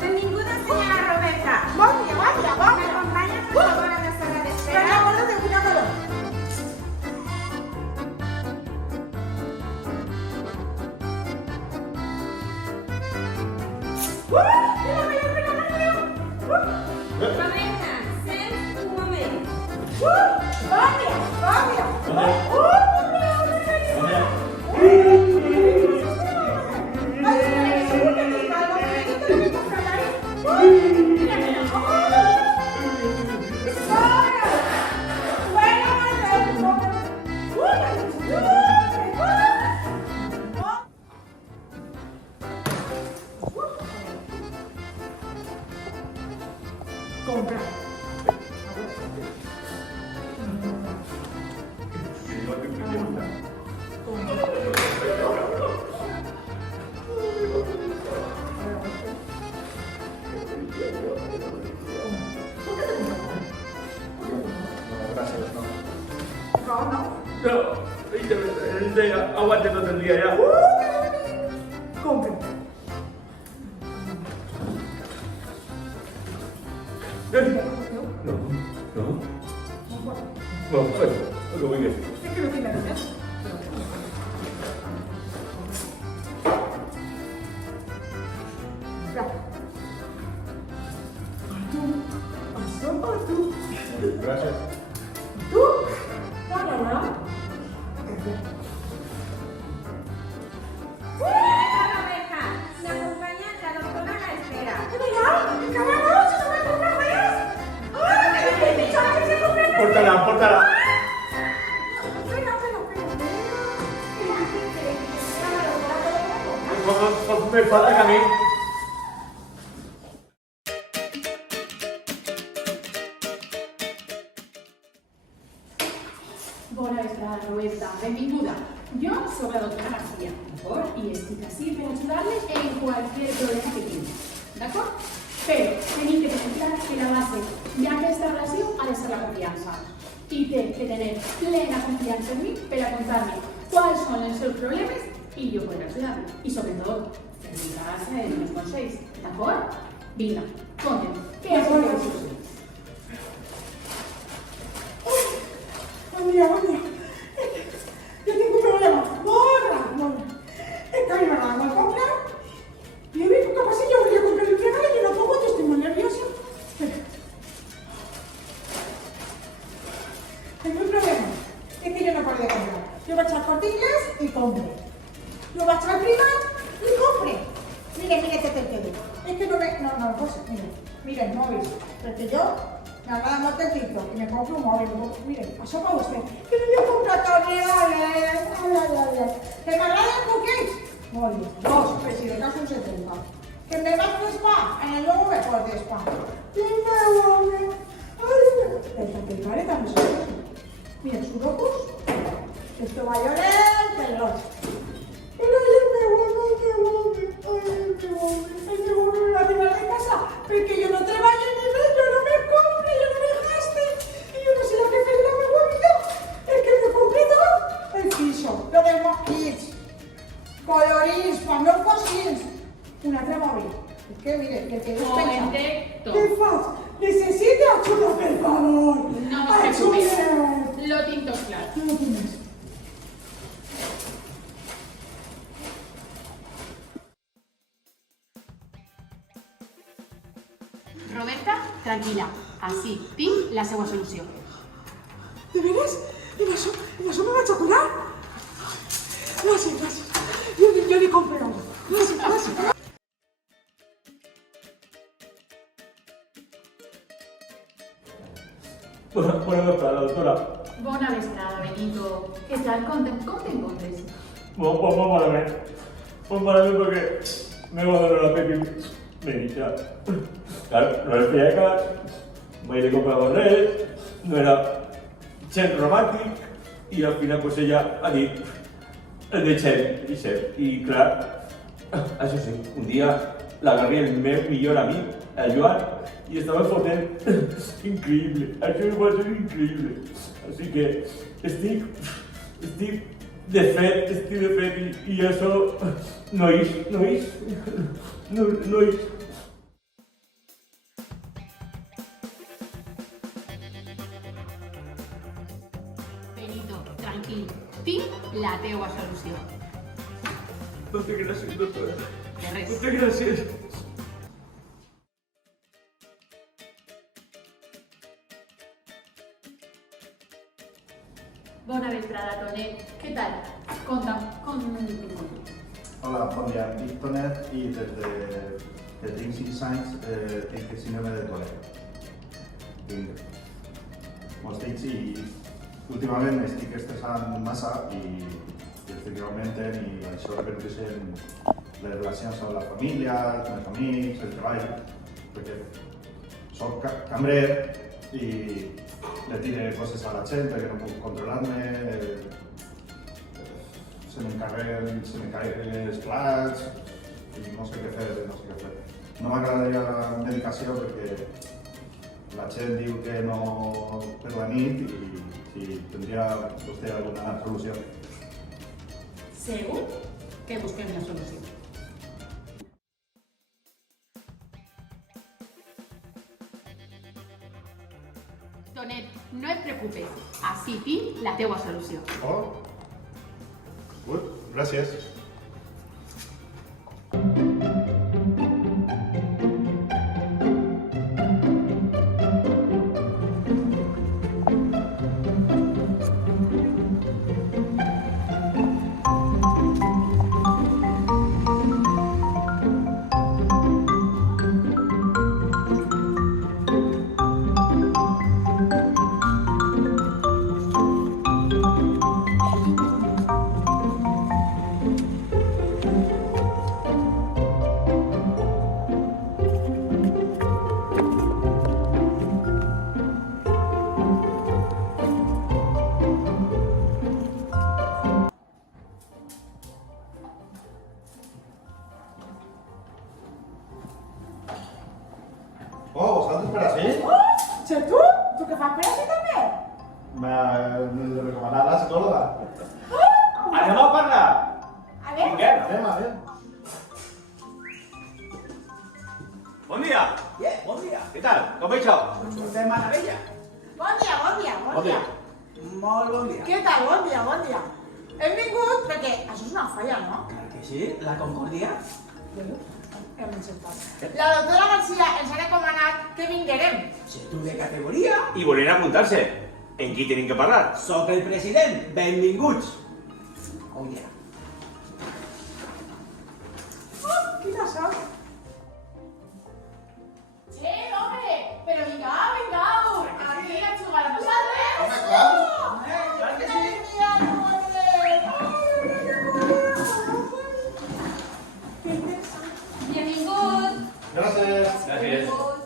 Benvinguda, senyora Roberta. Bon dia, bon dia, bon dia. M'acompanya, per favor, a la sala d'espera? Cuidado, cuidado. Roberta, sent un moment. Bon dia, bon dia. Compra. No, aguante todo el día ya. Compra. No, lo voy a decir. Es que no tiene nada. Tú. Gracias. ¿Tú? No. Señora Roberta, me acompaña la doctora a la espera. Pórtala. Me falta que a mí. Bona vesprada, Roberta. Benvinguda. Yo soy la doctora García, ¿d'accord? Y estoy así para ayudarles en cualquier problema que tengan, ¿d'accord? Pero tenéis que tener claro que la base de aquesta relación ha de ser la confianza. Y tenéis que tener plena confianza en mí para contarme cuáles son los seus problemas y yo poder ayudarles. Y sobre todo, centrarse en los consejos, ¿d'accord? Vinga, contem, què és el que succeeix? Buen día. Yo tengo un problema. Bueno. Esta me la van a comprar. Y he visto que pasa, yo voy a comprar el regalo y no pongo, yo estoy muy nerviosa. Espera. Tengo un problema. Es que yo no paro de comprar. Yo voy a echar Corte Inglés y compre. Yo voy a echar Primark y compre. Mire, que te quede. Es que no me... No, pues, mire, el móvil. Porque yo... Me agrada más el TikTok y me compro un móvil. Miren, pasó para usted. Que no me compro torreales. Ay. Que me agrada el cupcake. Muy bien. 2, pero si de caso un 70. Que me va a spa. En el nuevo mejor de spa. Y me vuelve. Ay, el cupcake también se hace. Miren, sudokus. Esto va a llorar el pelón. Pero me vuelve. Me va a tirar de casa. Porque yo no trabajo ni nada, yo no me compro, yo no me gaste. Y yo no sé la que feliz me olvidó. Es que me compré todo el piso. Lo de mosquits, colorins, fameux cosins. Una altra móvil. Es que mire, que te Comente tot. ¿Qué fas? Necesito ayuda, por favor. No te preocupes. Ayuda. Lo tinc tot clar. ¿Qué lo tienes? Roberta, tranquil·la. Així, tinc la seva solució. ¿De veras? ¿En eso me vas a curar? Gracias. Yo le compré algo. Gracias. Buena vesprada, doctora. Bona vesprada, Benito. Què tal? Contem comptes. Pues para mí porque me va a dar la Pepi. Me dice, claro, no es friega, me le compraba res, no era Chen Romantic, y al final pues ella ha dit el de Chen y Chen. Y claro, eso sí, un día la agarré el meu millor amic, el Joan, y estaba fotent increíble, això va ser increíble. Así que estic de fet, i això no és. no hi... Benito, tranquil. Tinc la teua solució. Moltes gràcies, doctora. De res. Moltes gràcies. Bona vesprada, Tonet. Què tal? Conta'm, com Hola, bon dia. Dic Tonet i des de tinc 6 anys tinc el síndrome de Tourette. Tinc molts tics i últimament m'estic estressant massa i estic augmentant i això repercuteix en les relacions amb la família, amb els amics, el treball, perquè soc cambrer i le tire coses a la gent perquè no puc controlar-me, se m'encarreguen els plats i no sé què fer, No m'agradaria la medicació perquè la gent diu que no per la nit i si tindria vostè alguna solució. segur que busquem la solució. Tonet, no et preocupes. Així tinc la teua solució. Oh, gràcies. Oh, vosaltres per així? Che, tu? Tu què fas per aquí també? M'ha recomanat la psicòloga. Anem a parlar! A veure, Vinga. Anem. Bon dia! Bon dia. Què tal? Com va això? De meravella. bon dia. Molt bon dia. Què tal? Bon dia. Hem vingut perquè això és una falla, no? Clar que sí, la Concòrdia. Hem encertat. La doctora García ens ha recomanat que vinguérem. Si tu de categoria, I volen apuntar-se. En qui tenim que parlar? sóc el president. Benvinguts. Oh, yeah. Quina sort. Che, hombre, pero vingao. Aquí a jugar a nosaltres. Home, clar. Clar que sí. Benvingut. Gràcies. Gràcies.